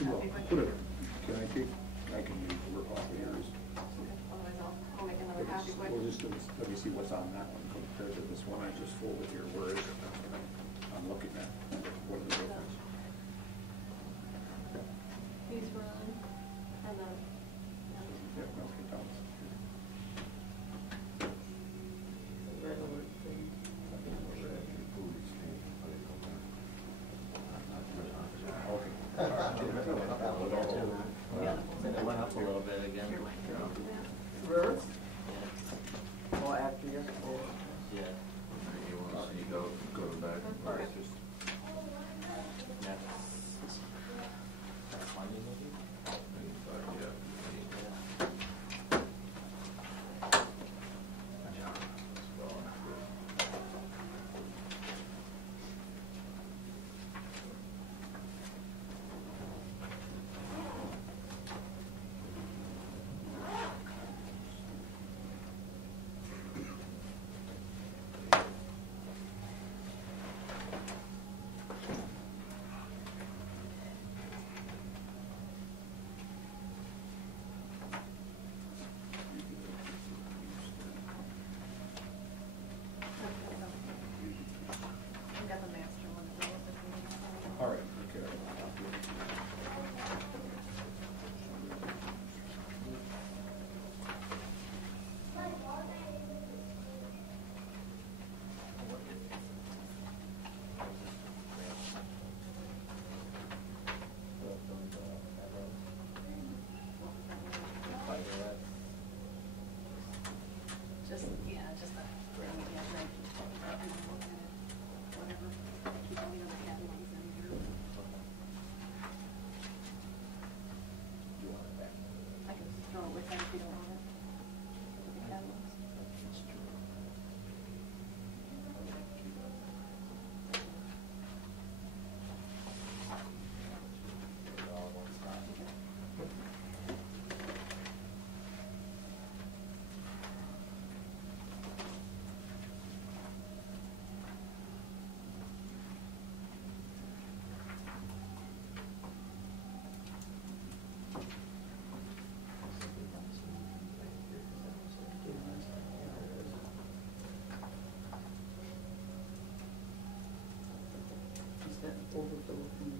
Well, put it, can I take, I can work off of yours. Otherwise I'll make another copy quick. We'll just, let me see what's on that one compared to this one I just forwarded here. Where is it? I'm looking at. What are the difference? These were on, and then. Yeah, okay, Thomas. Yeah, it went up a little bit again. Really? Oh, after you? Yeah. You want to see go back and forth, just Yeah. That's fine, maybe? I got the master one as well. All right, okay. Just, yeah, just that. Yeah, right. Whatever. Keep all the other catalogs in here. You want it back? I can just throw it with them if you don't want it. Look at the catalogs. Is that overflow from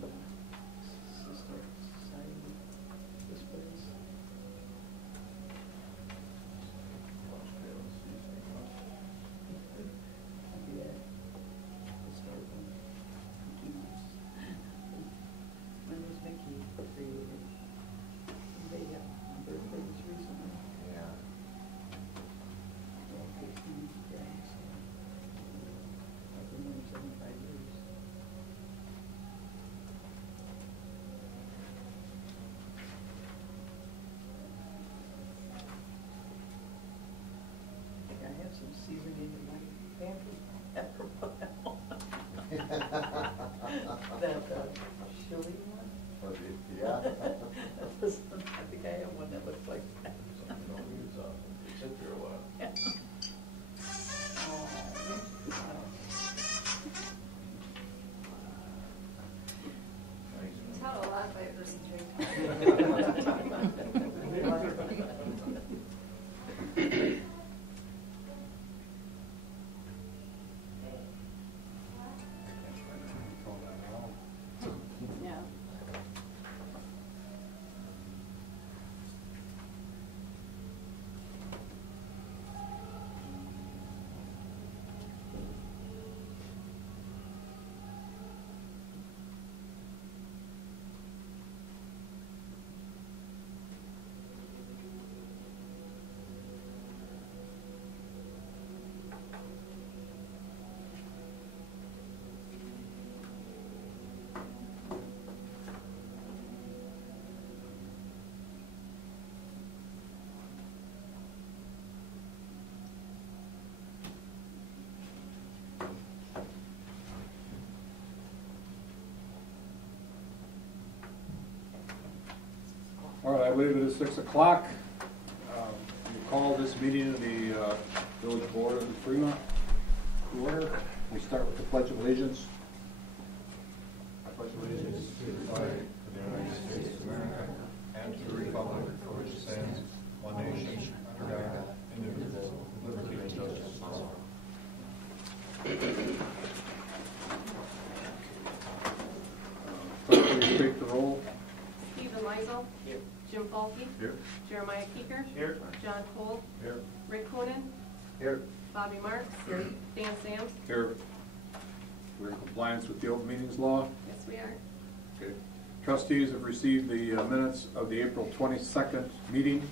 the sister society, this place? Yeah. We'll start with Mickey Mouse. When was Mickey created? They have birthdays recently. Yeah. Well, 15, yeah, so. I've been in 75 years. I think I have some seasoning in my pantry after a while. That chili one? Oh, yeah. That was, I think I have one that looks like that. Something don't use up. It's in there a while. Yeah. Oh, It's not a lot by a person drink. Yeah. All right, I believe it is 6 o'clock. We call this meeting of the Village Board of Fremont to order. We start with the Pledge of Allegiance. I pledge allegiance flag of the United States of America and to the republic for which it stands, one nation, under God, indivisible, with liberty and justice for all. Please take the roll. Stephen Liesel. Here. Jim Falke. Here. Jeremiah Keeker. Here. John Cole. Here. Rick Coonan. Here. Bobby Marks. Dan Sams. Here. We're in compliance with the open meetings law. Yes, we are. Okay. Trustees have received the minutes of the April 22nd meeting.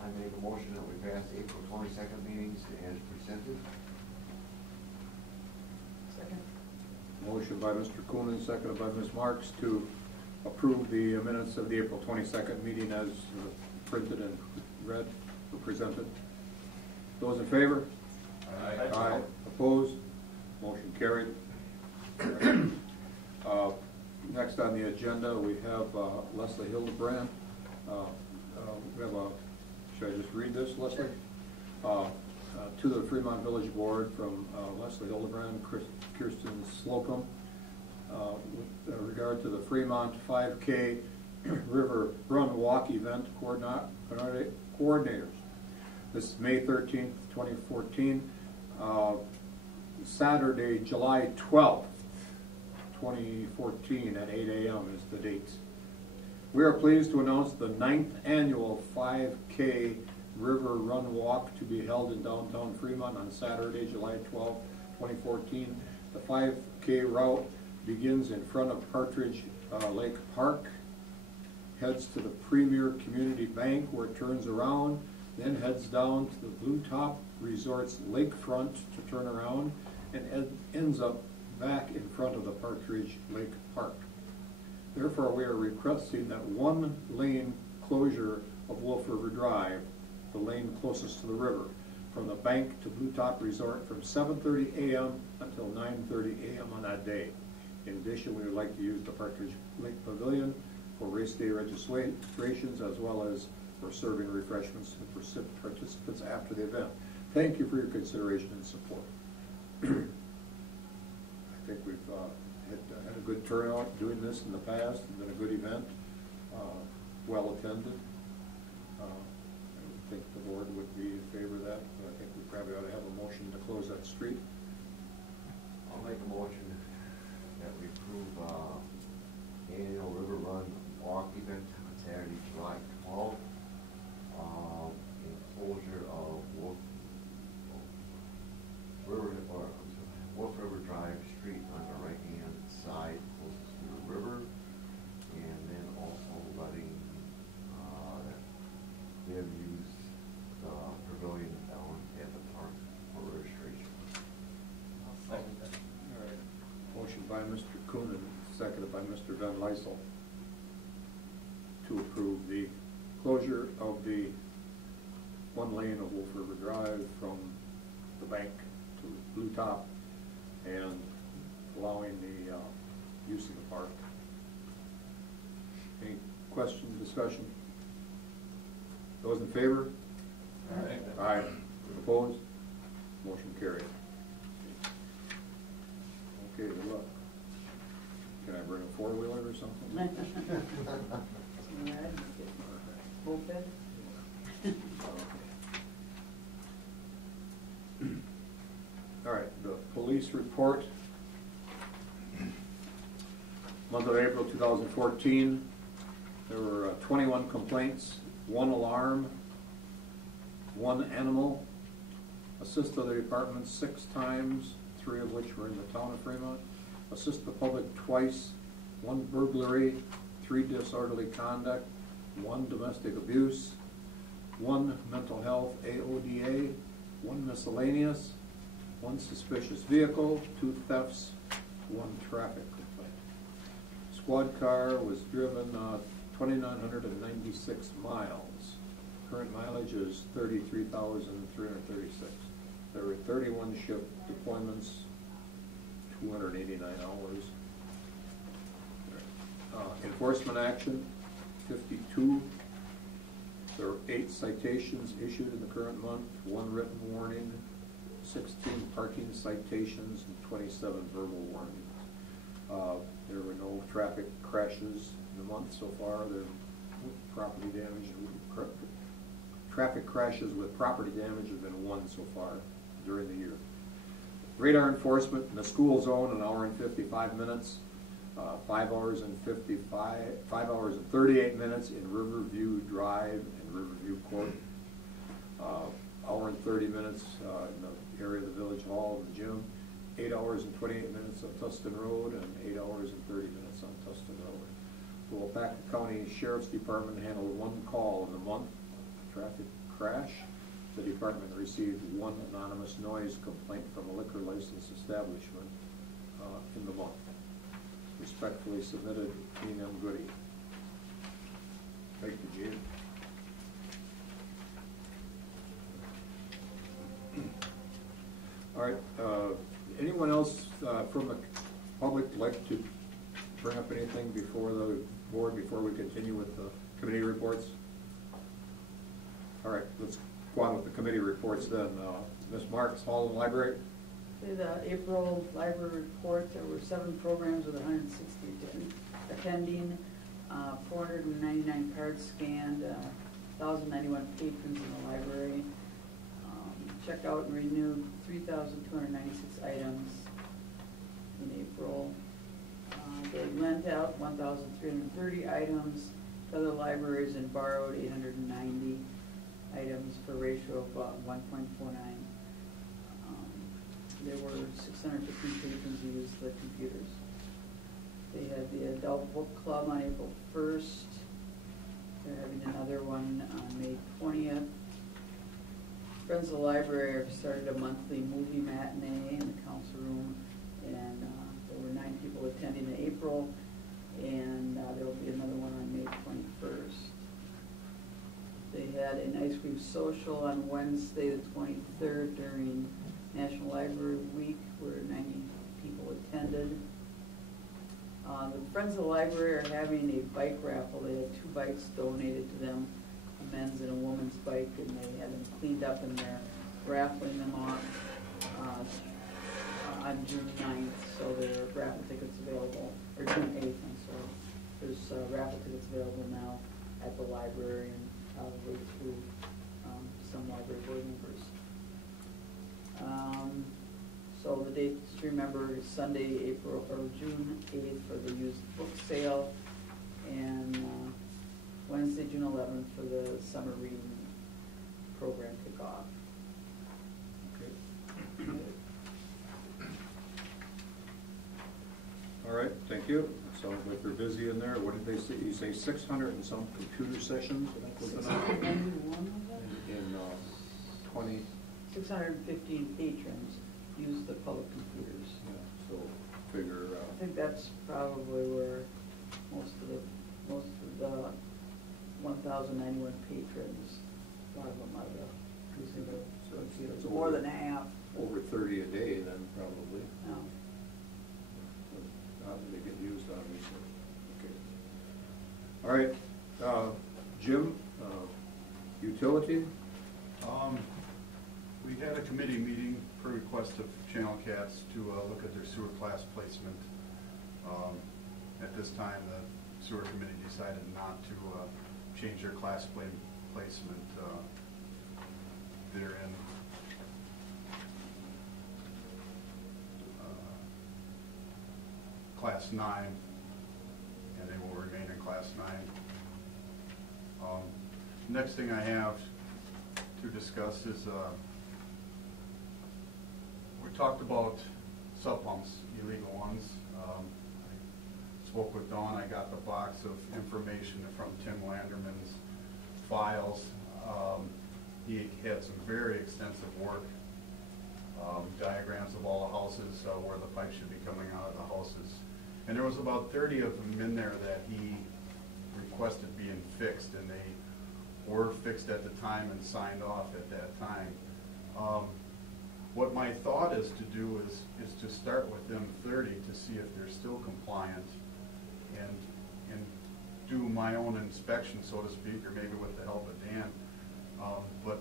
I make a motion that we pass the April 22nd meetings as presented. Second. Motion by Mr. Coonan, seconded by Ms. Marks to approve the minutes of the April 22nd meeting as printed and read or presented. Those in favor? Aye. Aye. Opposed? Motion carried. Next on the agenda, we have Leslie Hildebrand. We have a, should I just read this, Leslie? To the Fremont Village Board from Leslie Hildebrand, Kirsten Slocum, with regard to the Fremont 5K River Run Walk event coordinators. This is May 13th, 2014. Saturday, July 12th, 2014 at 8 a.m. is the date. We are pleased to announce the 9th annual 5K River Run Walk to be held in downtown Fremont on Saturday, July 12th, 2014. The 5K route begins in front of Partridge Lake Park, heads to the Premier Community Bank where it turns around, then heads down to the Blue Top Resort's lakefront to turn around, and ends up back in front of the Partridge Lake Park. Therefore, we are requesting that one lane closure of Wolf River Drive, the lane closest to the river, from the bank to Blue Top Resort from 7:30 a.m. until 9:30 a.m. on that day. In addition, we would like to use the Partridge Lake Pavilion for race day registrations as well as for serving refreshments to participants after the event. Thank you for your consideration and support. I think we've had a good turnout doing this in the past. It's been a good event, well attended. I think the board would be in favor of that, but I think we probably ought to have a motion to close that street. I'll make a motion that we approve annual River Run Walk event on Saturday, July 12th. Enclosure of Wolf River Drive Street on the right-hand side closest to the river, and then also letting them use the pavilion down at the park for registration. I'll second that. All right. Motion by Mr. Coonan, seconded by Mr. Van Lysel to approve the closure of the one lane of Wolf River Drive from the bank to Blue Top and allowing the use of the park. Any questions, discussion? Those in favor? Aye. Aye. Opposed? Motion carried. Okay, good luck. Can I bring a four-wheeler or something? All right, the police report. Month of April 2014, there were 21 complaints, 1 alarm, 1 animal, assist other departments 6 times, 3 of which were in the town of Fremont, assist the public twice, 1 burglary, 3 disorderly conduct, 1 domestic abuse, 1 mental health AODA, 1 miscellaneous, 1 suspicious vehicle, 2 thefts, 1 traffic complaint. Squad car was driven 2,996 miles. Current mileage is 33,336. There were 31 shift deployments, 289 hours. Enforcement action, 52. There were 8 citations issued in the current month, 1 written warning, 16 parking citations, and 27 verbal warnings. There were no traffic crashes in the month so far. There property damage, traffic crashes with property damage have been 1 so far during the year. Radar enforcement in the school zone, 1 hour and 55 minutes. 5 hours and 38 minutes in Riverview Drive and Riverview Court. Hour and 30 minutes in the area of the Village Hall and the gym. 8 hours and 28 minutes on Tustin Road and 8 hours and 30 minutes on Tustin Road. The Waupaca County Sheriff's Department handled 1 call in the month, traffic crash. The department received 1 anonymous noise complaint from a liquor license establishment in the month. Respectfully submitted, Dean M. Goody. Thank you, Gene. All right, anyone else from the public like to bring up anything before the board, before we continue with the committee reports? All right, let's go on with the committee reports then. Ms. Marks, Hall and Library. Okay, the April library report, there were 7 programs with 160 attending, 499 cards scanned, 1,091 patrons in the library. Checked out and renewed 3,296 items in April. They lent out 1,330 items to other libraries and borrowed 890 items for a ratio of 1.49. There were 615 patrons who used the computers. They had the adult book club on April 1st. They're having another one on May 20th. Friends of the Library have started a monthly movie matinee in the council room, and there were 9 people attending in April, and there will be another one on May 21st. They had an ice cream social on Wednesday the 23rd during National Library Week, where 90 people attended. The Friends of the Library are having a bike raffle. They had 2 bikes donated to them, a men's and a woman's bike, and they had them cleaned up, and they're raffling them off on June 9th, so there are raffle tickets available, or June 8th, I'm sorry. There's raffle tickets available now at the library and probably through some library board members. So the dates to remember is Sunday, June 8th for the used book sale, and Wednesday, June 11th for the summer reading program kickoff. Okay. All right, thank you. Sounds like they're busy in there. What did they say? You say 600 and some computer sessions? That was the number? 691 In 20. 615 patrons use the public computers. Yeah, so figure. I think that's probably where most of the 1,091 patrons, a lot of them are using the computers. So More than half. Over 30 a day then, probably. No. They get used, obviously. Okay. All right, Jim, utility? We had a committee meeting per request of Channel Cats to look at their sewer class placement. At this time, the sewer committee decided not to change their class placement. They're in Class 9, and they will remain in Class 9. Next thing I have to discuss is we talked about sub pumps, illegal ones. I spoke with Dawn. I got the box of information from Tim Landerman's files. He had some very extensive work, diagrams of all the houses, where the pipe should be coming out of the houses. And there was about 30 of them in there that he requested being fixed, and they were fixed at the time and signed off at that time. What my thought is to do is to start with them 30 to see if they're still compliant, and do my own inspection, so to speak, or maybe with the help of Dan. But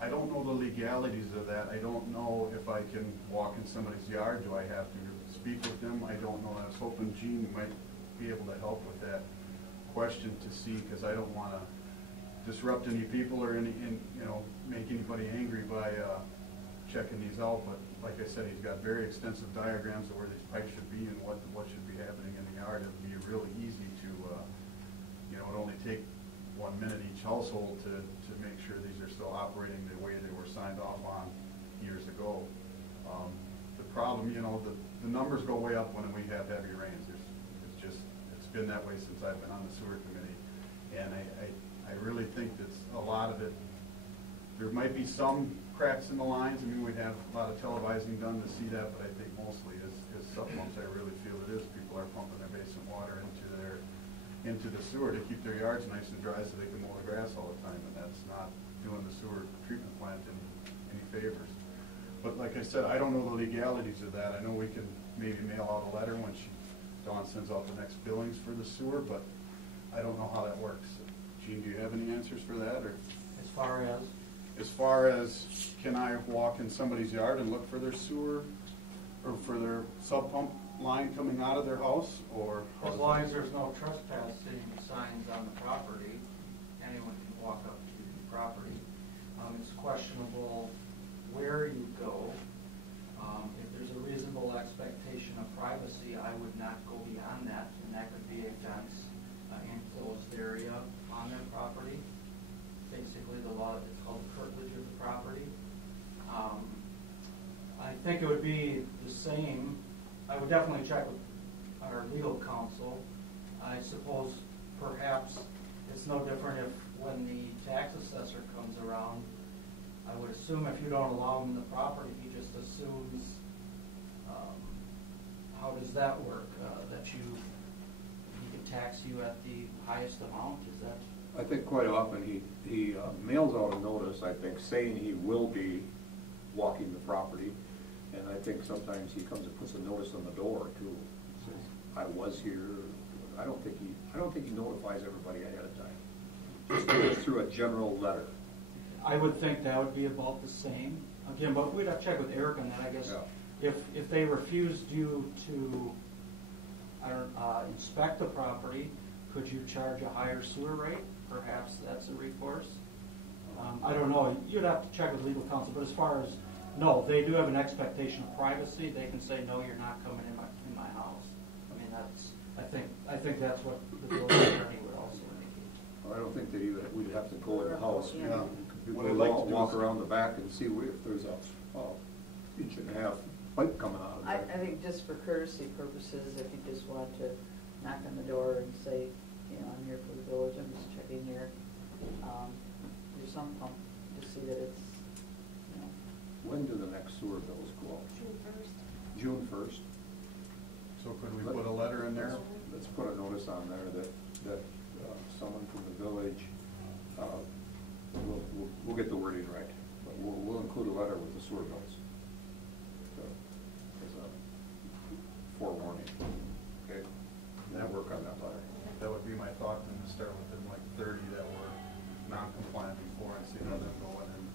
I don't know the legalities of that. I don't know if I can walk in somebody's yard. Do I have to speak with them? I don't know. I was hoping Gene might be able to help with that question to see, because I don't want to disrupt any people or make anybody angry by checking these out. But like I said, he's got very extensive diagrams of where these pipes should be and what should be happening in the yard. It would be really easy to, it would only take 1 minute each household to make sure these are still operating the way they were signed off on years ago. The problem, the numbers go way up when we have heavy rains. It's been that way since I've been on the sewer committee. And I really think that's a lot of it. There might be some cracks in the lines. I mean, we have a lot of televising done to see that, but I think mostly is sub pumps. I really feel it is. People are pumping their basement water into the sewer to keep their yards nice and dry so they can mow the grass all the time, and that's not doing the sewer treatment plant any favors. But like I said, I don't know the legalities of that. I know we can maybe mail out a letter when Dawn sends out the next billings for the sewer, but I don't know how that works. Gene, do you have any answers for that? Or as far as can I walk in somebody's yard and look for their sewer or for their sub pump line coming out of their house, or as long as there's no trespassing signs on the property, anyone can walk up to the property. It's questionable where you go. If there's a reasonable expectation of privacy, I would not go beyond that, and that could be a fence, enclosed area on their property. Basically, the law, it's called the curtilage of the property. I think it would be the same. I would definitely check with our legal counsel. I suppose perhaps it's no different if when the tax assessor comes around, I would assume if you don't allow him the property, he just assumes, how does that work? That he can tax you at the highest amount? Is that? I think quite often he mails out a notice, I think, saying he will be walking the property. And I think sometimes he comes and puts a notice on the door too. Says, I was here. I don't think he notifies everybody ahead of time. Just through a general letter. I would think that would be about the same. Again, but we'd have to check with Eric on that, I guess. Yeah. If they refused you to inspect the property, could you charge a higher sewer rate? Perhaps that's a recourse. I don't know. You'd have to check with legal counsel. But as far as no, they do have an expectation of privacy. They can say, no, you're not coming in my house. I mean, I think that's what the village attorney would also indicate. Well, I don't think that we'd have to go in the house. Yeah. We'd like to walk around the back and see if there's a 1.5 inch pipe coming out of there. I think just for courtesy purposes, if you just want to knock on the door and say, I'm here for the village, I'm just checking your sump pump to see that it's, When do the next sewer bills go out? June 1st. June 1st. So could we put a letter in there? Let's put a notice on there that someone from the village, we'll get the wording right, but we'll include a letter with the sewer bills as a forewarning. Okay, and then work on that letter. That would be my thought, and to start with like 30 that were non-compliant before and see how they're going and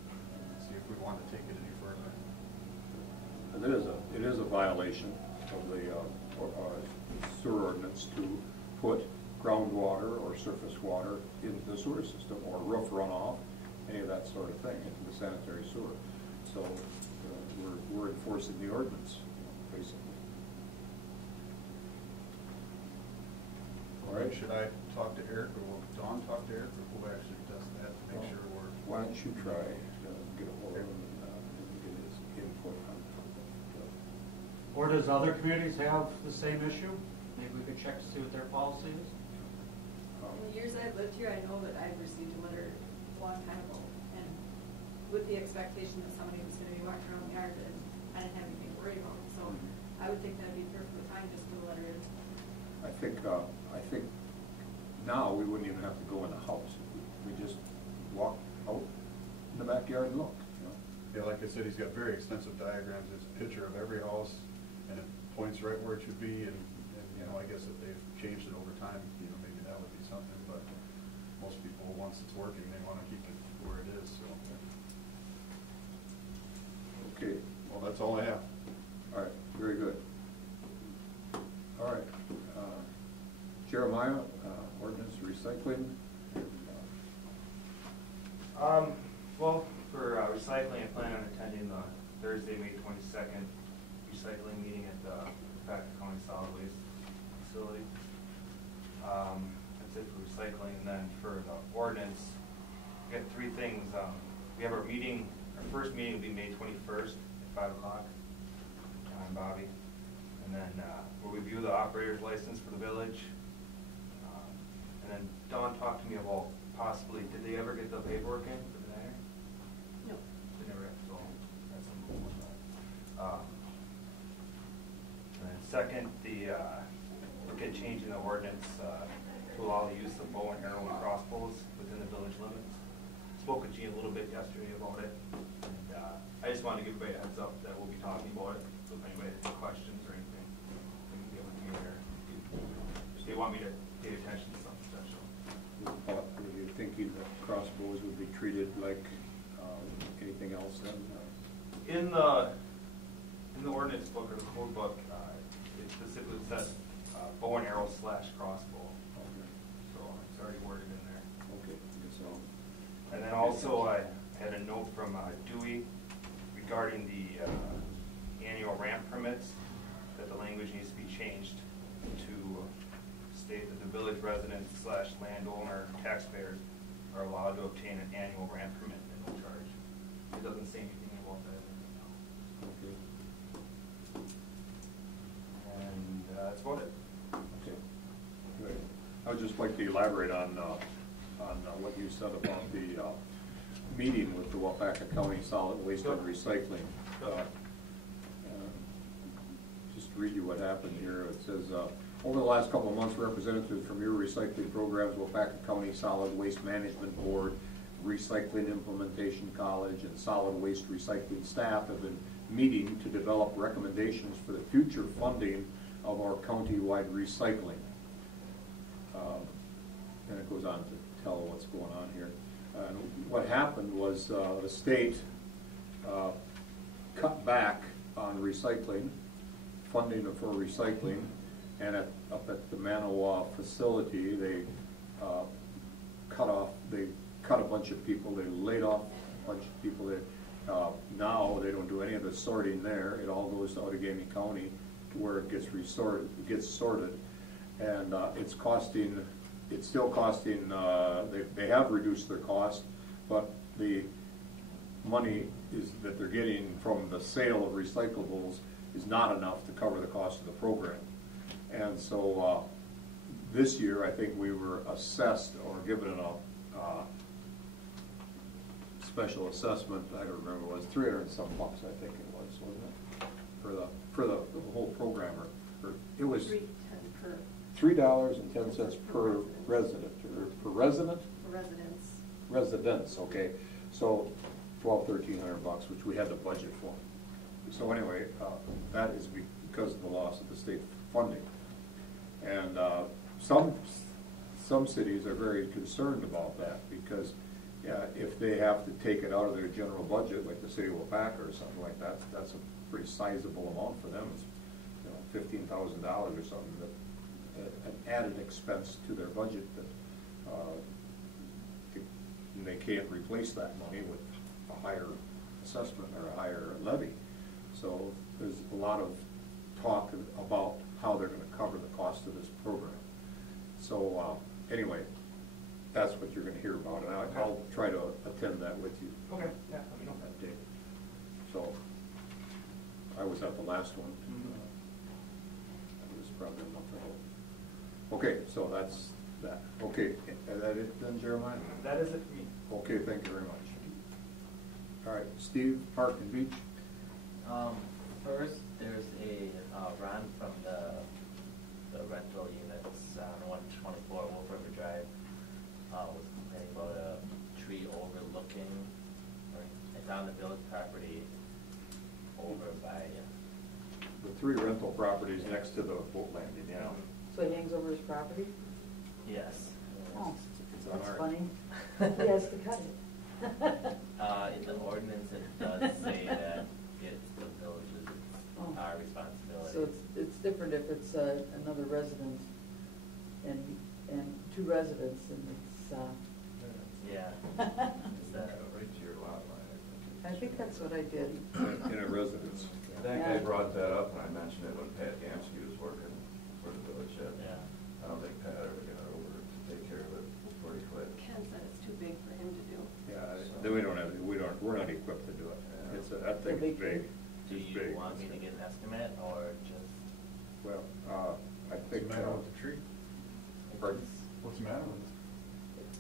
see if we want to take it any further. And it is a violation of the sewer ordinance to put groundwater or surface water into the sewer system or roof runoff, any of that sort of thing, into the sanitary sewer. So we're enforcing the ordinance, basically. All right, should I talk to Eric, or will Dawn talk to Eric, or who actually does that to make sure we're... Why don't you try get a hold of him and get his input on it. Or does other communities have the same issue? Maybe we could check to see what their policy is. In the years I've lived here, I know that I've received a letter a long time ago, and with the expectation that somebody was going to be walking around the yard, and I didn't have anything to worry about. So I would think that'd be perfectly fine just to let her in. I think now we wouldn't even have to go in the house. We just walk out in the backyard and look. Yeah, like I said, he's got very extensive diagrams. There's a picture of every house, and it points right where it should be. And I guess if they've changed it over time, maybe that would be something. But most people, once it's working, they want to keep it where it is. So Okay, Well, that's all I have. all right, very good. All right, Jeremiah, ordinance recycling. Well, for recycling, I plan on attending the Thursday, May 22nd recycling meeting at the Packer County Solid Waste Facility. That's it for recycling, and then for the ordinance, we got three things. We have our meeting, our first meeting will be May 21st at 5 o'clock. I'm Bobby. And then we'll review the operator's license for the village. And then Dawn talked to me about possibly, did they ever get the paperwork in for the mayor? No. They never have, so that's something with that. And then second, we're getting changing the ordinance to allow the use of bow and arrow and crossbows within the village limits. Spoke with Gene a little bit yesterday about it. And I just wanted to give everybody a heads up that we'll be talking about it. So if anybody has any questions or anything, they can get with me or if they want me to pay attention to something special. Were you thinking that crossbows would be treated like anything else then? In the ordinance book or the code book, it specifically says bow and arrow / crossbow. Okay. So it's already worded in there. Okay, so. And then also I had a note from Dewey regarding the annual ramp permits, that the language needs to be changed to state that the village residents / landowner taxpayers are allowed to obtain an annual ramp permit at no charge. It doesn't say anything about that. Okay. And that's about it. Okay. Good. I would just like to elaborate on what you said about the meeting with the Wapaka County Solid Waste and Recycling. Just to read you what happened here. It says, over the last couple of months, representatives from your recycling programs, Wapaka County Solid Waste Management Board, Recycling Implementation College, and solid waste recycling staff have been meeting to develop recommendations for the future funding of our county-wide recycling. And it goes on to tell what's going on here. And what happened was the state cut back on recycling, funding for recycling, and up at the Manawa facility, they cut a bunch of people. They laid off a bunch of people. Now they don't do any of the sorting there. It all goes to Outagamie County, where it gets sorted, and it's still costing. They have reduced their cost, but the money that they're getting from the sale of recyclables is not enough to cover the cost of the program. And so this year, I think we were assessed or given a special assessment. I don't remember, it was $300 and some bucks, I think it was, wasn't it? For the whole program. It was $3.10 per resident, or per resident? For residents. Residents, okay. So $1,200-1,300, which we had the budget for. So anyway, that is because of the loss of the state funding. And some cities are very concerned about that, because if they have to take it out of their general budget, like the city of Wapaka or something like that, that's a pretty sizable amount for them. It's $15,000 or something, that an added expense to their budget that they can't replace that money with a higher assessment or a higher levy. So there's a lot of talk about how they're going to cover the cost of this program. So anyway, that's what you're going to hear about, and I'll try to attend that with you. Okay, yeah, let me know. That day. So I was at the last one. That was probably a month ago. Okay, so that's that. Okay, is that it then, Jeremiah? That is it for me. Okay, thank you very much. All right, Steve, Park and Beach. First, there's a Ron from the rental units on 124 Wolf River Drive was complaining about a tree overlooking, or it's on the village property over by. The 3 rental properties next to the boat landing, yeah. So he hangs over his property? Yes. Oh, It's on that's our- funny. He has to cut it. In the ordinance, it does say that it our responsibility. So it's different if it's another resident and two residents and it's, Yeah. Is that, Right to your lot line, I think that's what I did. In a residence. I think I brought that up, and I mentioned it when Pat Gamsky was working for the village shed. yeah. I don't think Pat ever got over to take care of it pretty quick. Ken said it's too big for him to do. Yeah, then we're not equipped to do it. It's, that thing is big. Do It's you big. want me to get an estimate or just? Well, I What's think. the matter with the tree? Pardon? What's the matter with it?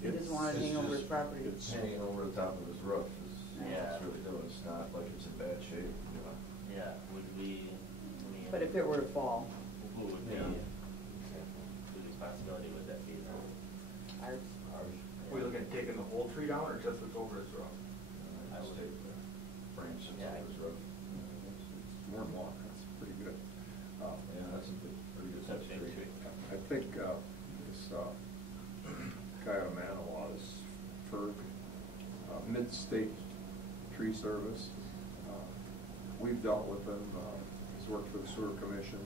He doesn't want it hanging over his property. It's hanging over the top of his roof, Yeah. it's really doing, it's not like it's in bad shape, you know. Yeah, would we, But if it were to fall, who would be, Yeah. whose responsibility would that be then? ours. Ours. We looking at taking the whole tree down, or just what's over his roof? I Just would- take the branches Yeah, of his roof. It's more than one, that's pretty good. Yeah, that's a big, pretty good Such sized a big tree. tree. I think this guy out of Manawa is for Mid-State Tree Service. We've dealt with him. He's worked for the Sewer Commission.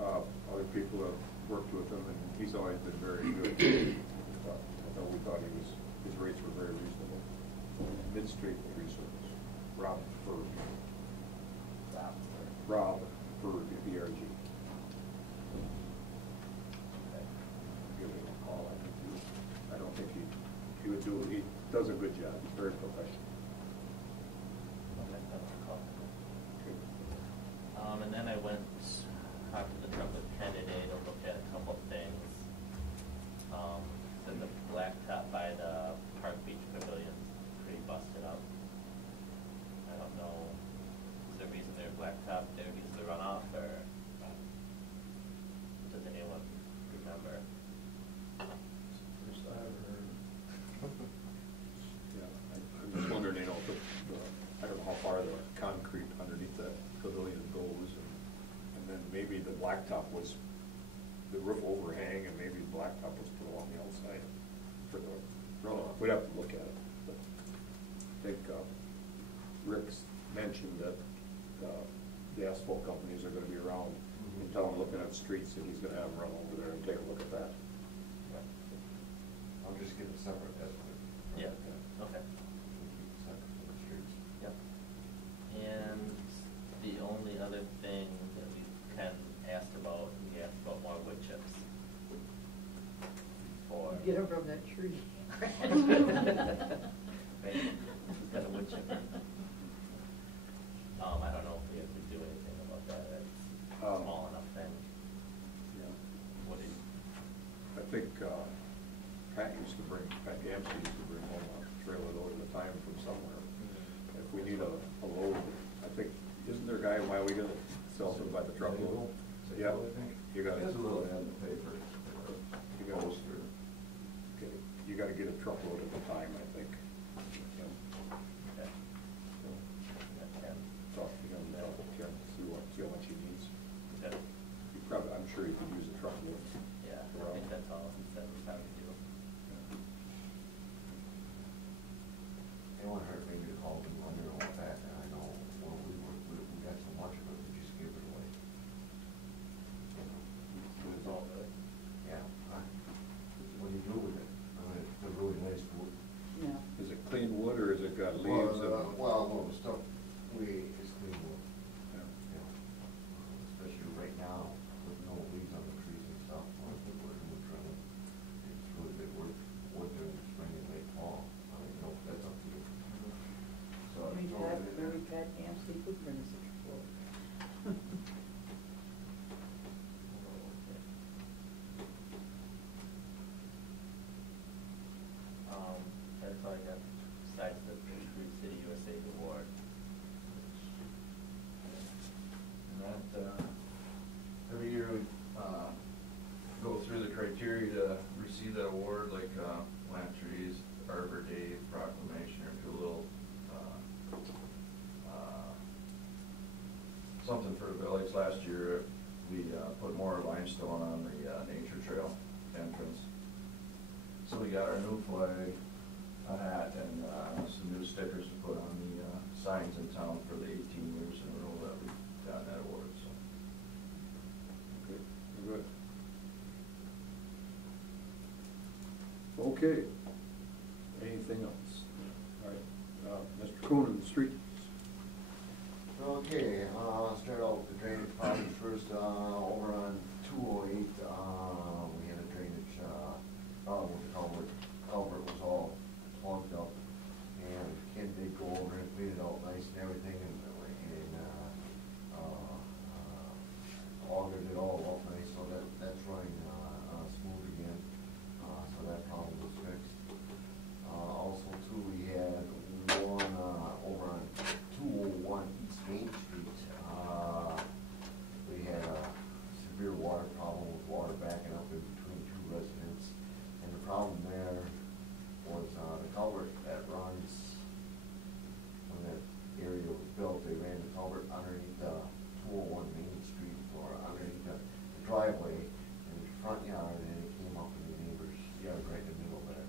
Other people have worked with him, and he's always been very good. Although we thought his rates were very reasonable. Mid-State Tree Service. Rob Berg. Rob Berg, BRG. Give him a call. I don't think he would do it. He does a good job. He's very professional. Okay, that's a call. And then I went, talked to the truck with Ken today to look at a couple of things. Said the blacktop by the Park Beach Pavilion's pretty busted up. I don't know, is there a reason their blacktop there needs to run off, or does anyone remember? First I ever heard. Yeah, I'm just wondering, you know, I don't know how far the concrete underneath the pavilion goes, and then maybe the blacktop was, the roof overhang, and maybe the blacktop was put along the outside for the runoff. We'd have to look at it. But I think Rick's mentioned that the asphalt companies are gonna be around in town looking at streets, and he's gonna have them run over there and take a look at that. I'll just get a separate estimate. Yeah, okay. Separate for the streets. Yep. And the only other thing that we Ken asked about, he asked about more wood chips. For. Get them from that tree. Right, he's got a wood chipper. I don't know if we have to do anything about that, it's a small enough thing. Yeah. What do you? I think Pat Gamsey used to bring home a trailer load at a time from somewhere. If we need a load, I think, isn't there a guy in Wyoming that sells them by the truckload? Yeah, you got it. There's a little ad in the paper. You got Poster. Okay, you got to get a truckload at a time, I think. Yeah. Okay. So, That Ken. talk to him, see how much he needs. Okay. He probably, I'm sure he could use a truckload. Yeah, I think that's all he said was how to do it. It won't hurt maybe to call them when they're all back, and I know, well, we got so much of it, we just give it away. It's all good. Yeah. What do you do with it? I mean, it's a really nice wood. Yeah. Is it clean wood or has it got leaves? Well, the stuff, it's clean wood. Yeah. Yeah. Especially right now, with no leaves on the trees and stuff, when we're trying to, it's really good work, wood during the spring and late fall. I mean, no, that's up to you. So I throw it in there. Maybe Pat Gamsey could bring us a truckload. That's all I got, besides the Green City USA award. And that, every year we, go through the criteria to receive that award, like, plant trees, Arbor Day proclamation, or do a little, something for the village. Last year, we, put more limestone on the, nature trail entrance. So we got our new flag, a hat, and, some new stickers to put on the, signs in town for the 18 years in a row that we've gotten that award. Okay. Anything else? All right, Mr. Coonan, the streets. Okay, start out with the drainage problem first, over on 208, we had a drainage, problem with the culvert was all plugged up, and Ken did go over and clean it out nice and everything, and augered it all up nice, so that's running, smooth again, so that problem was fixed. Also too, we had one, over on 201 East Main Street, we had a severe water problem with water backing up in between two residents. And the problem there was, the culvert that runs, when that area was built, they ran the culvert underneath, 201 Main Street, or underneath the driveway in the front yard, and it came up in the neighbor's yard right in the middle there.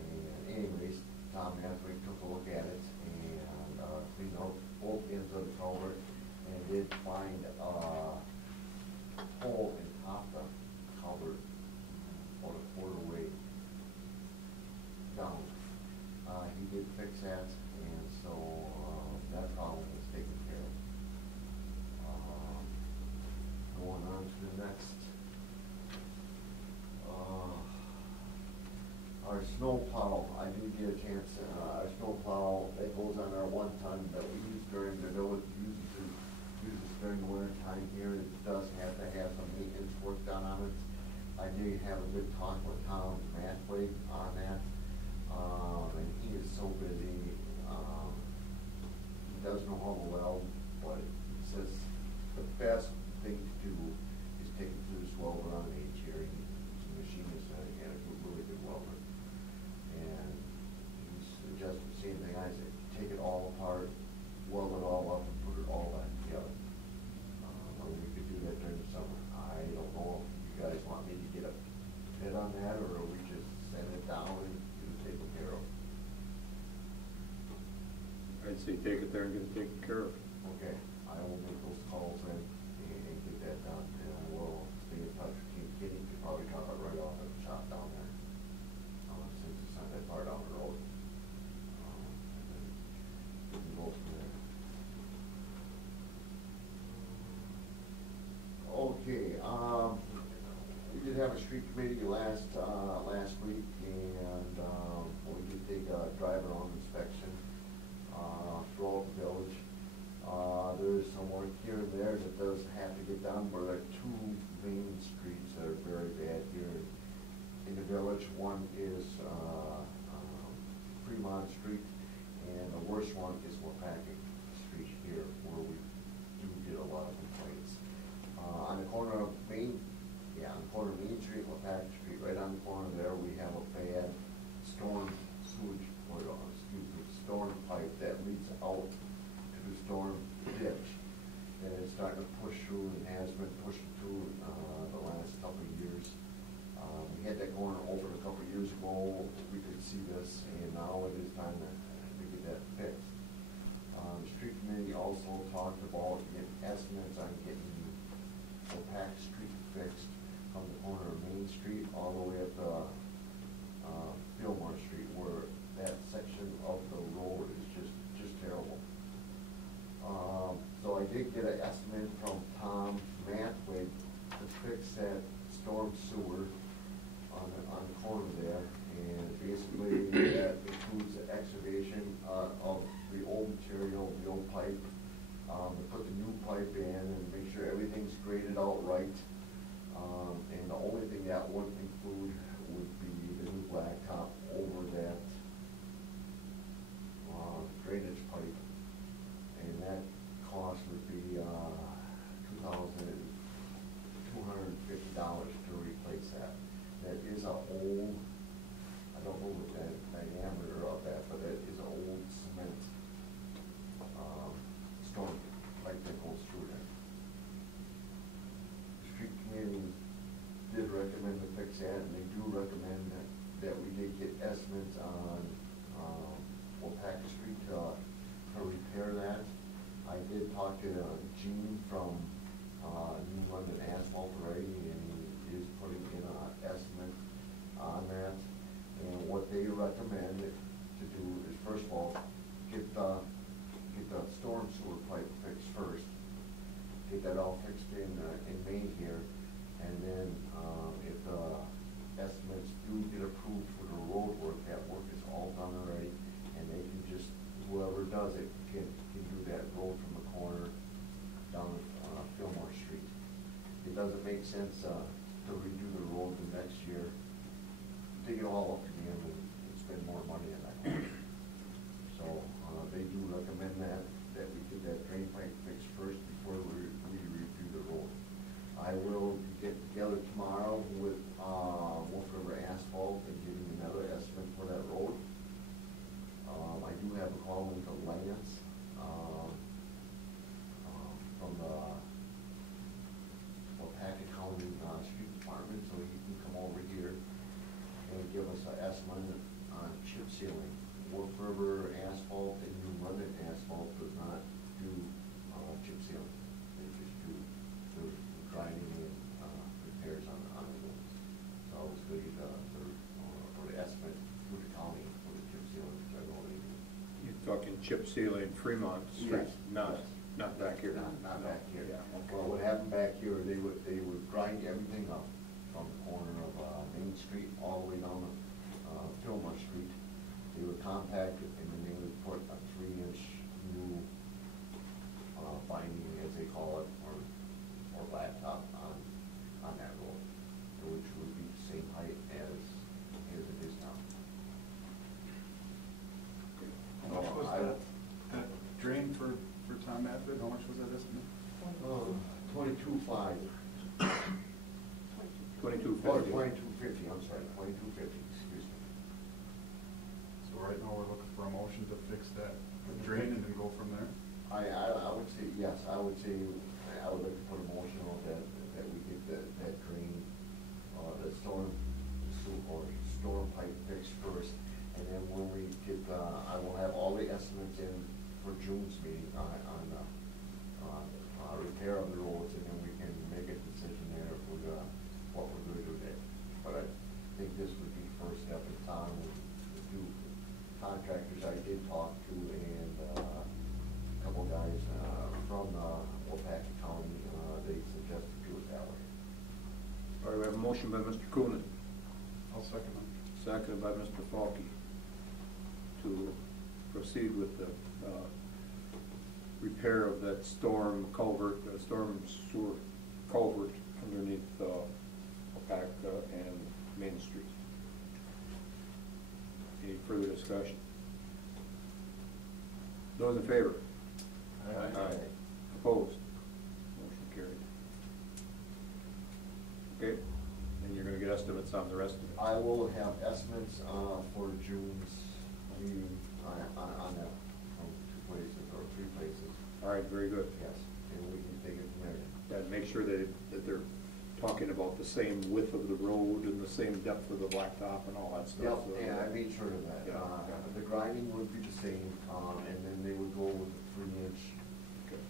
And anyways, Tom Hathaway took a look at it and cleaned out both ends of the culvert, and did find a hole in top the culvert about a quarter way down. He did fix that, and so that problem was taken care of. Going on to the next. Our snow plow, I did get a chance, our snow plow that goes on our 1 ton that we use during the village, uses during the winter time here, it does have to have some maintenance work done on it. I did have a good talk with Tom Mathway on that, and he is so busy, he does know how to weld, but he says the best thing to do is take it to this welder on H here, he's a machinist and a really good welder. And he suggested the same thing I said, take it all apart, weld it all up, and put it all back together. We could do that during the summer. I don't know if you guys want me to get a bid on that, or we just send it down and get it taken care of. I'd say take it there and get it taken care of. Okay, I will make those calls then and get that done, and I will stay in touch with Team Kitty, could probably drop it right off at the shop down there, since it's not that far down the road. And then we can go from there. Okay, we did have a street committee last week, and we did take a drive-around inspection throughout the village. There is some work here and there that does have to get done. There are 2 main streets that are very bad here in the village. One is Fremont Street, and the worst one is Wapaki Street here, where we do get a lot of complaints. On the corner of Main Street, Wapaki Street, right on the corner there, we have a bad storm sewage, storm pipe that leads out to the storm ditch. And it's starting to push through, and has been pushing through the last couple of years. We had that going over a couple of years ago, we could see this, and now it is time to get that fixed. The street committee also talked about getting estimates on getting Pack Street fixed from the corner of Main Street all the way up to Fillmore Street, where that section of the road is just terrible. So I did get an estimate from Tom Mathway to fix that storm sewer on the corner there, and basically that includes the excavation of the old material, the old pipe, to put the new pipe in and make sure everything's graded out right. And the only thing that wouldn't include would be the new blacktop over that drainage pipe, and that cost would be $2,250 to replace that. That is an old, I don't know what the diameter of that, but it is an old cement storm pipe that goes through there. The street committee did recommend to fix that. make sense, to redo the road the next year, dig it all up again and spend more money on that. So, they do recommend that we get that drain pipe fixed first before we redo the road. I will get together tomorrow with, Wolf River Asphalt and give him another estimate for that road. I do have a call into Lance, from the Packet County, Street Department, so he can come over here and give us an estimate on chip sealing. Wolf River Asphalt and New London Asphalt does not do, chip sealing. They just do the grinding and, repairs on the roads. So I was going to get, for the estimate through the county for the chip sealing, which I know they do. You're talking chip sealing Fremont Street, Yes. not back here. Not back here. Yeah, okay. Well, what happened back here, they would grind everything up from the corner of, Main Street all the way down to, Fillmore Street. They would compact it and then they would put a 3-inch new, binding, as they call it, or blacktop on that road, which would be the same height as it is now. How much was that drain for Tom Matford, how much was that estimate? 22.5. 2250. 2250, I'm sorry, 2250, excuse me. So right now, we're looking for a motion to fix that drain and then go from there? I would say, yes, I would like to put a motion on that we get that drain, the storm pipe fixed first, and then when we get, I will have all the estimates in for June's meeting on repair of the roads, and then we can make a decision there if we're what we're going to do there. But I think this would be the first step in time with the two contractors I did talk to, and a couple guys from Opaca County, they suggested do it that way. All right, we have a motion by Mr. Coonan, I'll second them. seconded by Mr. Falke, to proceed with the repair of that storm sewer culvert underneath Opaca and Main Street. Any further discussion? Those in favor? Aye. Opposed? Motion carried. Okay, and you're gonna get estimates on the rest of it? I will have estimates for June's meeting on that, from 2 places or 3 places. All right, very good. Yes, and we can take it from there. And make sure that they're talking about the same width of the road and the same depth of the blacktop and all that stuff. Yep, So- and I made sure of that. Yeah. The grinding would be the same, and then they would go with the 3-inch Okay.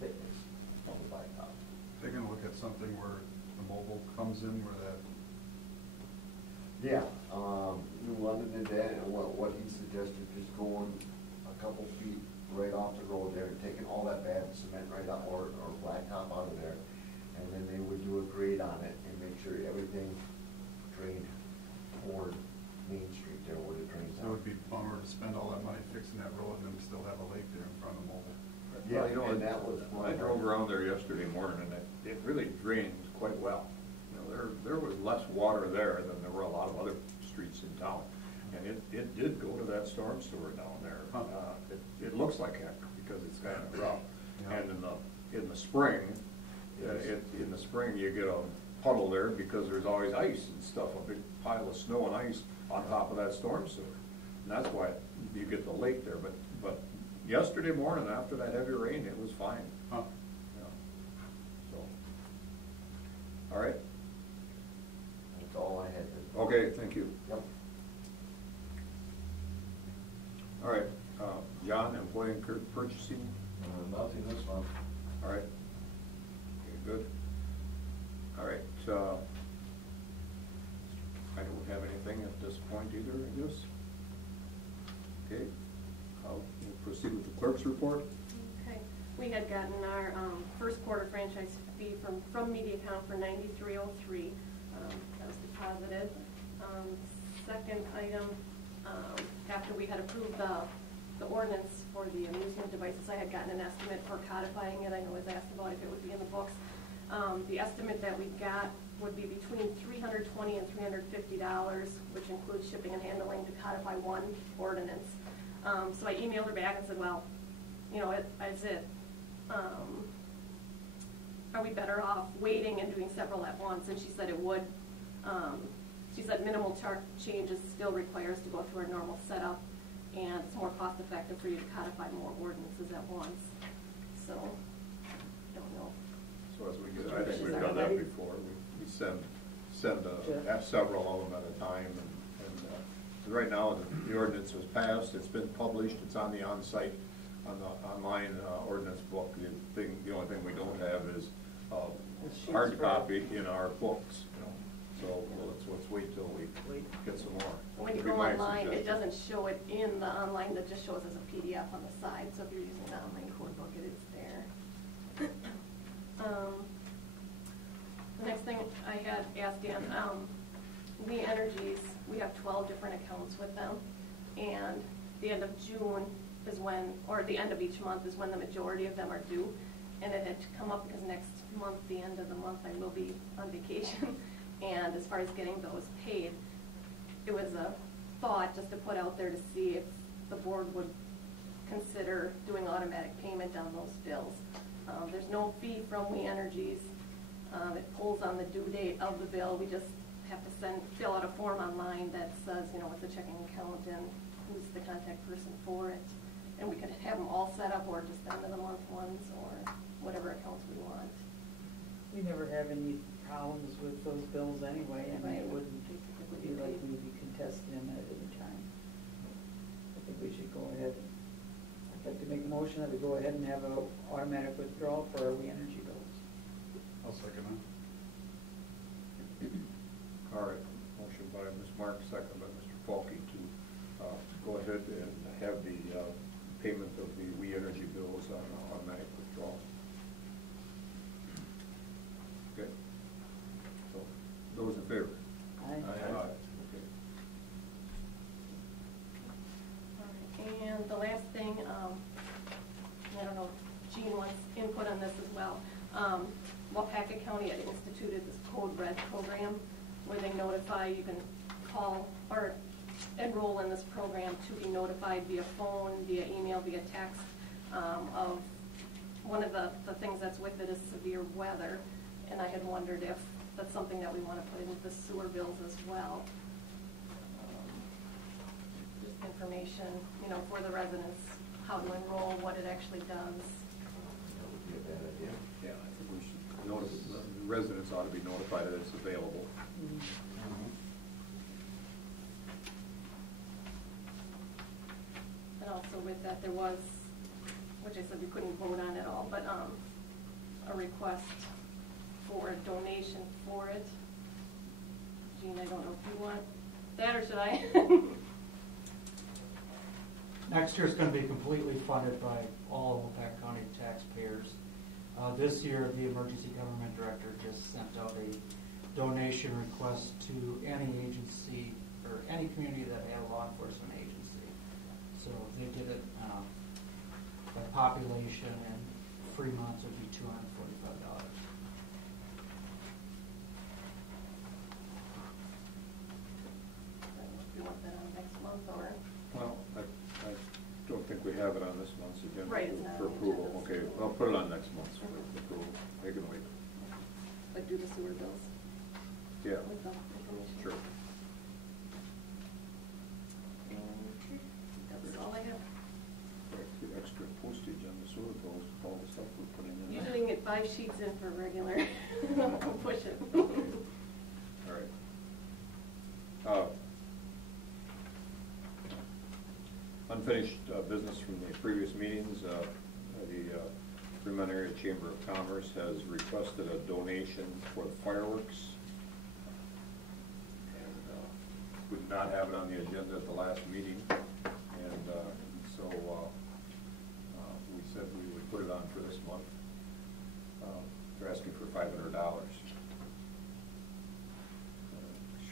thickness of the blacktop. They're gonna look at something where the mobile comes in, where that, Yeah, New London did that, and what he suggested, just going a couple feet right off the road there, and taking all that bad cement right out, or blacktop out of there, and then they would do a grade on it and make sure everything drained toward Main Street there, where the drains it out. would be bummer to spend all that money fixing that road and then still have a lake there in front of mobile. Yeah, Well, you know, and that was one I of drove our- around there yesterday morning, and it really drains quite well. You know, there was less water there than there were a lot of other streets in town. And it did go to that storm sewer down there. Huh. It looks like heck, because it's kind of rough. Yeah. And in the spring, in the spring, you get a puddle there because there's always ice and stuff, a big pile of snow and ice on top of that storm sewer. And that's why you get the lake there, but yesterday morning, after that heavy rain, it was fine. Huh. Yeah. So, all right, That's all I had to. okay, thank you. Yep. All right, John, employee and purchasing, Nothing this month. all right. Okay, good. All right, I don't have anything at this point either, I guess. Okay, we'll proceed with the clerk's report. Okay, we had gotten our first quarter franchise fee from MediaCom for $93.03. That was deposited. Second item, after we had approved the ordinance for the amusement devices, I had gotten an estimate for codifying it. I know it was asked about if it would be in the books. The estimate that we got would be between $320 and $350, which includes shipping and handling to codify one ordinance. So I emailed her back and said, well, you know, are we better off waiting and doing several at once? And she said it would. She said minimal changes still requires to go through our normal setup, and it's more cost effective for you to codify more ordinances at once. So, don't know. So as we get, I think we've done that before. We send several of them at a time, and right now the ordinance was passed. It's been published. It's on the on-site, on the online ordinance book. The only thing we don't have is hard copy in our books. You know, so let's wait till we get some more. When you go online, it doesn't show it in the online. That just shows as a PDF on the side. So if you're using the online code book, it is there. The next thing I had asked Dan, We Energies, we have 12 different accounts with them, and the end of June is when, or the end of each month is when the majority of them are due, and it had come up because next month, the end of the month, I will be on vacation, and as far as getting those paid, it was a thought just to put out there to see if the board would consider doing automatic payment on those bills. There's no fee from We Energies. It pulls on the due date of the bill. We just have to fill out a form online that says, you know, what's the checking account and who's the contact person for it. And we could have them all set up, or just end of the month ones, or whatever accounts we want. We never have any problems with those bills anyway. I mean, it wouldn't be like we'd be contesting them at any time. I think we should go ahead. I'd like to make a motion that we go ahead and have an automatic withdrawal for our We Energy bills. I'll second that. All right, motion by Ms. Mark, second by Mr. Falke to go ahead and have the payment of the We Energy bills on automatic withdrawal. Okay. So, those in favor? Aye. Okay. And the last thing, I don't know if Jean wants input on this as well. Wapaka County had instituted this Code Red program where they notify, you can call or enroll in this program to be notified via phone, via email, via text of one of the things that's with it is severe weather. And I had wondered if that's something that we want to put in with the sewer bills as well. Just information, you know, for the residents, how to enroll, what it actually does. That would be a bad idea. Yeah, I think we should notice, the residents ought to be notified that it's available. And also with that, there was, which I said we couldn't vote on at all, but a request for a donation for it. Jean, I don't know if you want that, or should I? Next year is going to be completely funded by all of Wapaka County taxpayers. This year, the Emergency Government Director just sent out a donation request to any agency or any community that had a law enforcement agency. So they did it by population, and Fremont's would be $245. Do you want that on next month, or? Well, I don't think we have it on this month's agenda Right, it's not for on the approval. agenda. Okay, I'll put it on next month's for approval. They can wait. But do the sewer bills Yeah, with the information. sure. And that's all I have. The extra postage on the sewer bills, all the stuff we're putting in. Usually you can get 5 sheets in for regular. Push it. All right. Unfinished business from the previous meetings. The Fremont Area Chamber of Commerce has requested a donation for the fireworks. And we did not have it on the agenda at the last meeting. And so we said we would put it on for this month. They're asking for $500.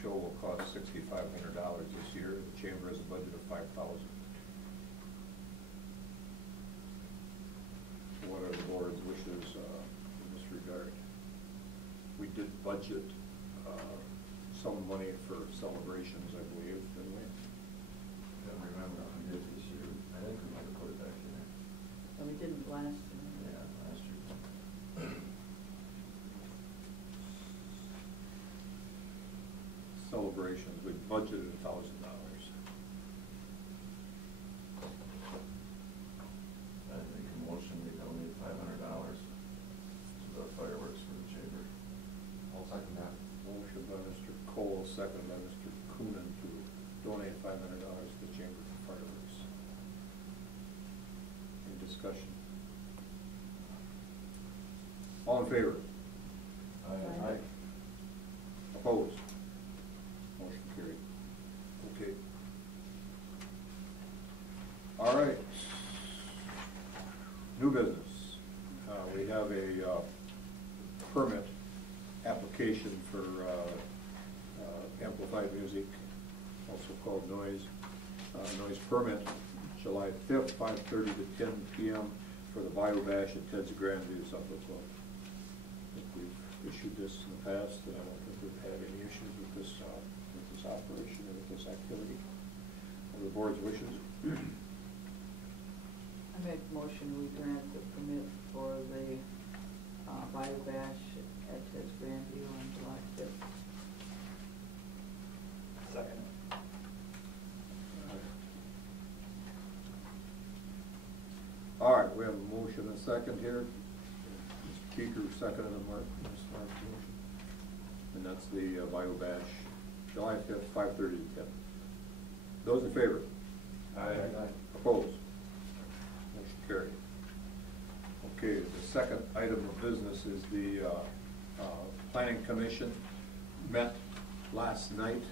Show will cost $6,500 this year. The chamber has a budget of $5,000. What are the board's wishes in this regard? budget some money for celebrations, I believe, didn't we? Can't remember if we did this year. I think we might have put it back in there. And we didn't last year. Yeah, last year. Celebrations, we budgeted $1,000. I make a motion, we donate $500 to the fireworks for the chamber. I'll second that. Motion by Mr. Cole, second by Mr. Coonan to donate $500 to the Chamber for fireworks. Any discussion? All in favor? Aye. Opposed? Motion carried. Okay. All right. New business. We have a permit application for amplified music, also called noise permit, July 5th, 5:30 to 10 p.m. for the Bio Bash at Ted's Grandview Supper Club. I think we've issued this in the past, and I don't think we've had any issues with this operation or with this activity. What are the board's wishes? I make a motion, we grant the permit for the Bio Bash at Ted's Grandview on July 5th. Second. All right, we have a motion and a second here. Mr. Keeker seconded the Mark's motion. And that's the Bio Bash, July 5th, 5:30 to 10. Those in favor? Aye. Opposed? Motion carried. Okay, the second item of business is the Planning Commission met last night.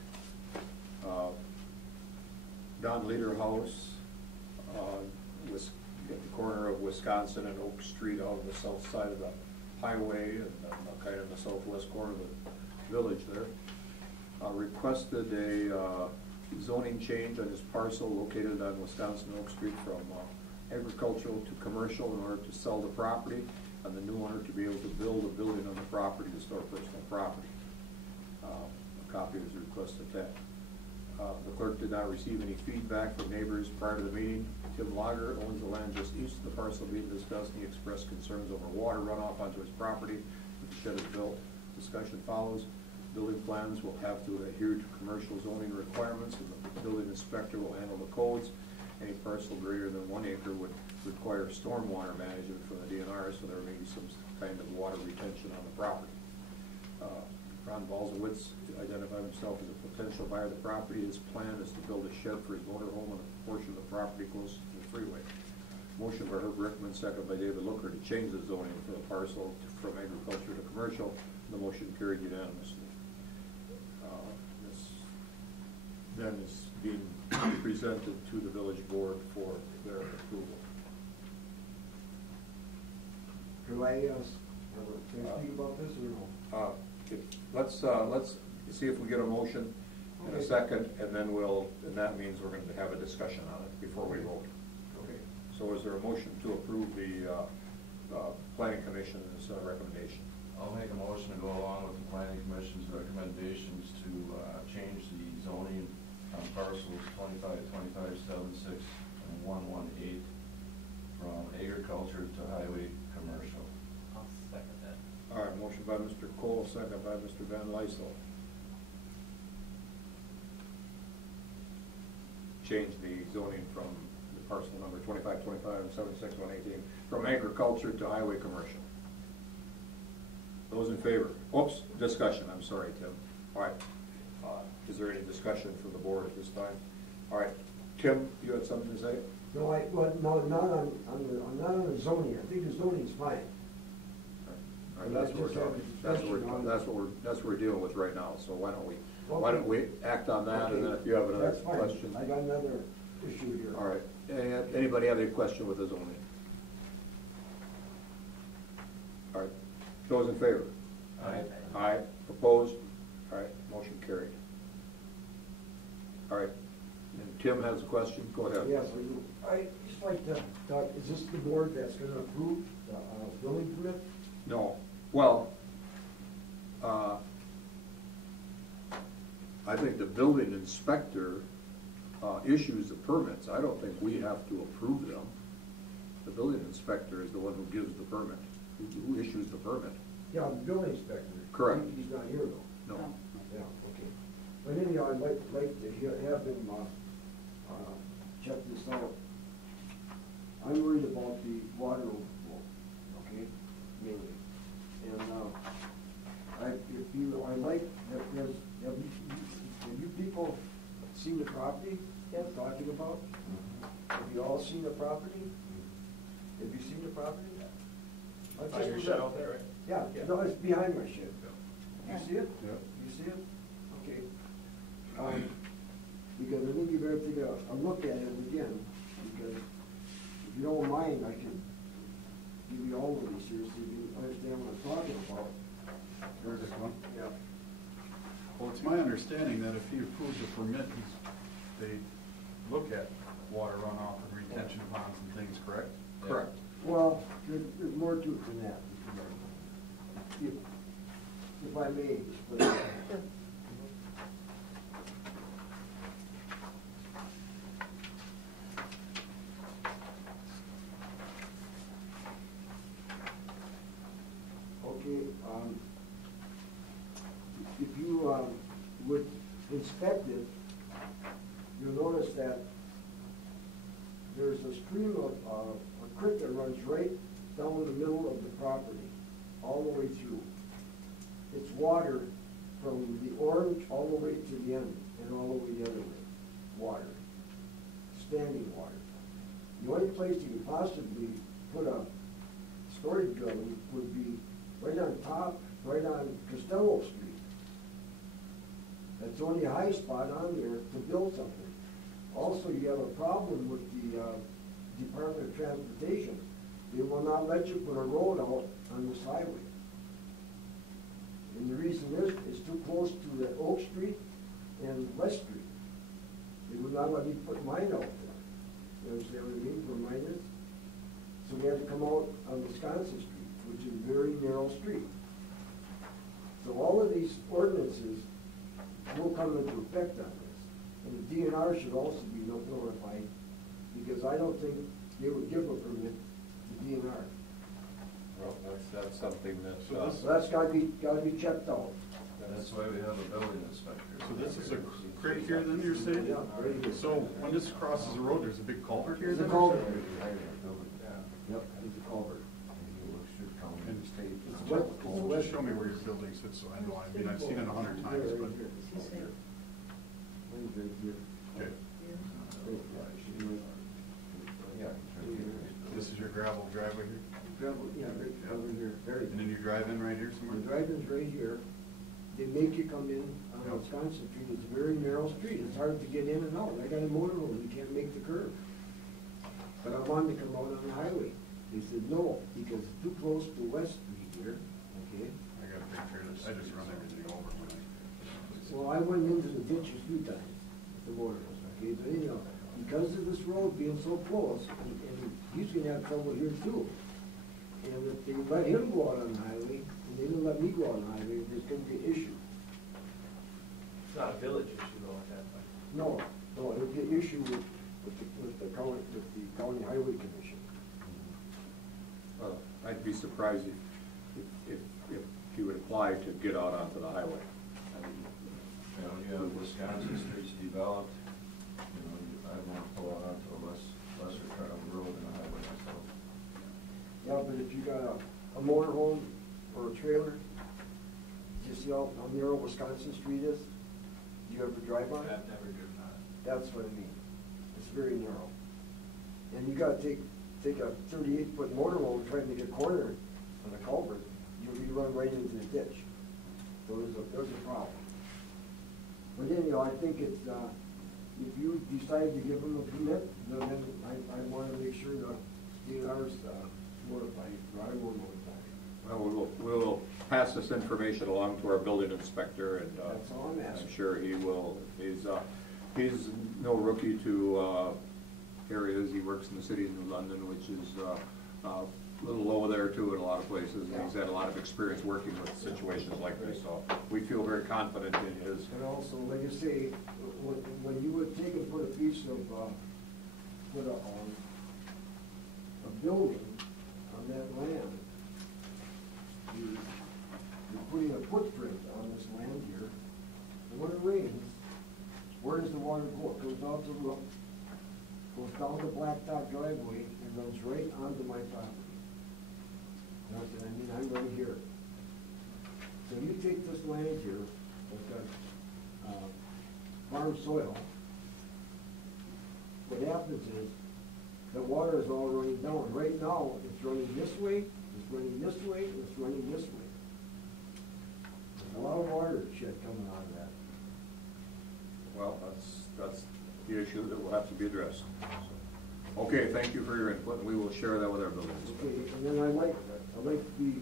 Don Leader House was at the corner of Wisconsin and Oak Street out on the south side of the highway and kind of in the southwest corner of the village there. Requested a zoning change on his parcel located on Wisconsin Oak Street from agricultural to commercial in order to sell the property and the new owner to be able to build a building on the property to store personal property. A copy was requested that. The clerk did not receive any feedback from neighbors prior to the meeting. Tim Lager owns the land just east of the parcel being discussed, and he expressed concerns over water runoff onto his property if the shed is built. Discussion follows. Building plans will have to adhere to commercial zoning requirements, and the building inspector will handle the codes. Any parcel greater than 1 acre would require stormwater management from the DNR, so there may be some kind of water retention on the property. Ron Balzowitz identified himself as a potential buyer of the property. His plan is to build a shed for his motorhome on a portion of the property close to the freeway. Motion by Herb Rickman, second by David Looker to change the zoning for the parcel from agriculture to commercial. The motion carried unanimously. This then is being presented to the village board for their approval. Do I speak about this or no? Let's see if we get a motion in a second, and then and that means we're going to have a discussion on it before we vote. Okay. So is there a motion to approve the Planning Commission's recommendation? I'll make a motion to go along with the planning commission's recommendations to change the zoning on parcels 25, 25, 76, and 118 from agriculture to highway commercial. I'll second that. All right, motion by Mr. Cole, second by Mr. Van Lysel. Change the zoning from the parcel number 25, 25, and 76, 118 from agriculture to highway commercial. Those in favor? Oops, discussion, I'm sorry, Tim. All right, is there any discussion from the board at this time? All right, Tim, you had something to say? No, not on the zoning. I think the zoning's fine. All right, that's what we're dealing with right now, so why don't we act on that, and then if you have another That's fine. question. I got another issue here. All right, anybody have any question with the zoning? All right, those in favor? Aye. Aye, opposed? All right, motion carried. All right, and Tim has a question, go ahead. Yes, I just like to talk, is this the board that's gonna approve the building permit? No, well, I think the building inspector issues the permits. I don't think we have to approve them. The building inspector is the one who gives the permit, who issues the permit. Yeah, the building inspector. Correct. He's not here though. No. Yeah, okay. But anyhow, I'd like to have him, check this out. I'm worried about the water overflow, okay, mainly. And, have you people seen the property I'm talking about? Have you all seen the property? Have you seen the property? On your shed out there, right? Yeah, Yeah. no, it's behind my shed. Yeah. You see it? Yeah. You see it? Okay. Because I think you better take a look at it again, because if you don't mind, I can give you all of these here so you can understand what I'm talking about. Where's this one? Yeah. Well, it's my understanding that if he approves a permit, they look at water runoff and retention ponds and things, correct? Correct. Well, there's more to it than that. If I may explain. Okay, if you would inspect it, you'll notice that there's a stream of a creek that runs right down the middle of the property, all the way through. It's water from the orange all the way to the end, and all the way the other way. Water. Standing water. The only place you could possibly put a storage building would be right on top, right on Costello Street. That's the only high spot on there to build something. Also, you have a problem with the Department of Transportation. They will not let you put a road out on this highway. And the reason is, it's too close to the Oak Street and West Street. They will not let me put mine out there. You understand what I mean, where mine is? So we had to come out on Wisconsin Street, which is a very narrow street. So all of these ordinances will come into effect on this. And the DNR should also be notified, because I don't think they would give a permit to DNR. Well, that's something that, So So that's gotta be checked out. That's why we have a building inspector. So this is a creek here then, you're saying? Yeah, right here. So when this crosses the road, there's a big culvert here There's a then? culvert. Yeah. Yep, it's a culvert. And It's wet, it's Well, wet. just show me where your building sits, so I know. I mean, I've seen it 100 times, but, okay. This is your gravel driveway here? Yeah, right over here, very. And then you drive in right here The somewhere? drive-in's right here. They make you come in on Yep. Wisconsin Street. It's a very narrow street. It's hard to get in and out. I got a motorhome. You can't make the curve. But I wanted to come out on the highway. They said no, because it's too close to West Street here, okay? I got a picture of this. I just run everything over when I. Well, I went into the ditch a few times with the motorhomes, okay? But anyhow, because of this road being so close, and he's gonna have trouble here too. And if they let him go out on the highway, and they didn't let me go out on the highway, there's gonna be an issue. It's not a village issue though at that point. No, it'll be an issue with the county highway commission. well, I'd be surprised if he would apply to get out onto the highway. I mean, You know, you have Wisconsin streets developed, you know, I want to pull out onto a lesser traveled road than a highway myself. Yeah, but if you got a motorhome or a trailer, you see how narrow Wisconsin Street is? Do you ever drive on it? I've never driven on it. That's what I mean. It's very narrow. And you gotta take a 38-foot motorhome trying to get cornered on a culvert, you'll be run right into the ditch. So there's a problem. But anyhow, I think it's, if you decide to give them a permit, then I wanna make sure the DNR's notified, or I will notify. Well, we'll pass this information along to our building inspector, and That's all I'm asking. I'm sure he will. He's no rookie to areas. He works in the city of New London, which is a little low there too in a lot of places, and he's had a lot of experience working with situations like this, so we feel very confident in his. And also, like you say, when you would take and put a piece of, put a building on that land, you're putting a footprint on this land here, and when it rains, where does the water go? It goes out the roof, goes down the blacktop driveway, and runs right onto my property. And I said, I mean, I'm right here. So you take this land here, with that farm soil, what happens is, the water is all running down. Right now, it's running this way, it's running this way, and it's running this way. There's a lot of water shed coming out of that. Well, that's the issue that will have to be addressed. So, okay, thank you for your input, and we will share that with our building inspector. Okay, and then I'd like to be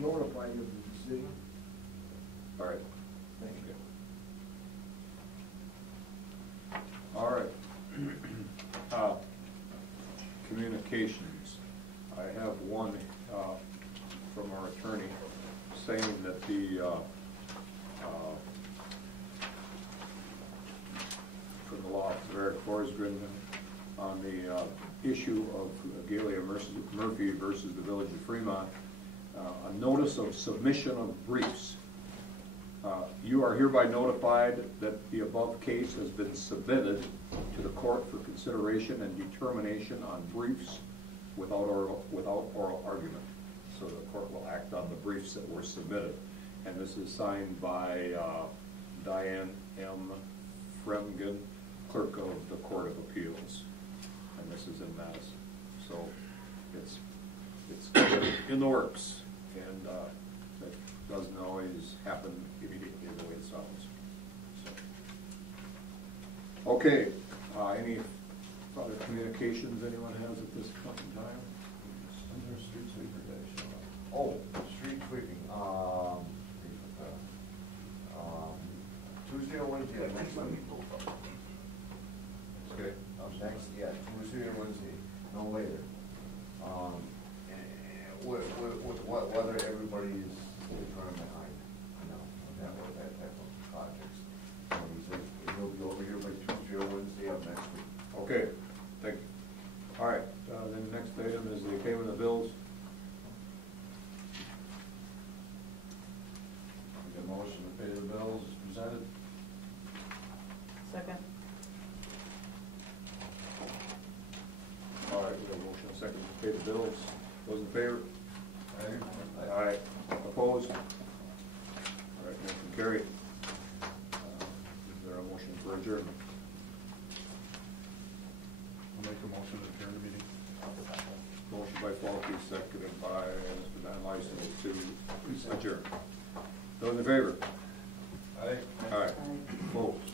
notified of the decision. All right, thank you. All right. Communications. I have one from our attorney saying that from the law of Eric Forsgren on the issue of Galia Murphy versus the Village of Fremont, a notice of submission of briefs. You are hereby notified that the above case has been submitted to the court for consideration and determination on briefs without oral argument. So the court will act on the briefs that were submitted. And this is signed by Diane M. Fremgen, Clerk of the Court of Appeals. And this is in Madison. So it's in the works. And that doesn't always happen immediately the way it sounds. So. Okay, any other communications anyone has at this point in time? Under street sweeper guy show up. Oh, street sweeping, Tuesday or Wednesday, next Monday. Okay. Next, yeah, Tuesday or Wednesday, no later. With what weather everybody's determined, that type of projects. He said he'll be over here by Tuesday or Wednesday of next week. Okay, thank you. All right, then the next item is the payment of bills. Make a motion to pay the bills as presented. Second. All right, we have a motion and a second to pay the bills. Those in favor? Aye. Opposed? All right, motion carried. Is there a motion for adjournment? I'll make a motion to adjourn the meeting. Motion by Falke, seconded by Mr. Van Lyson to adjourn. Those in favor? Aye. Aye. Opposed?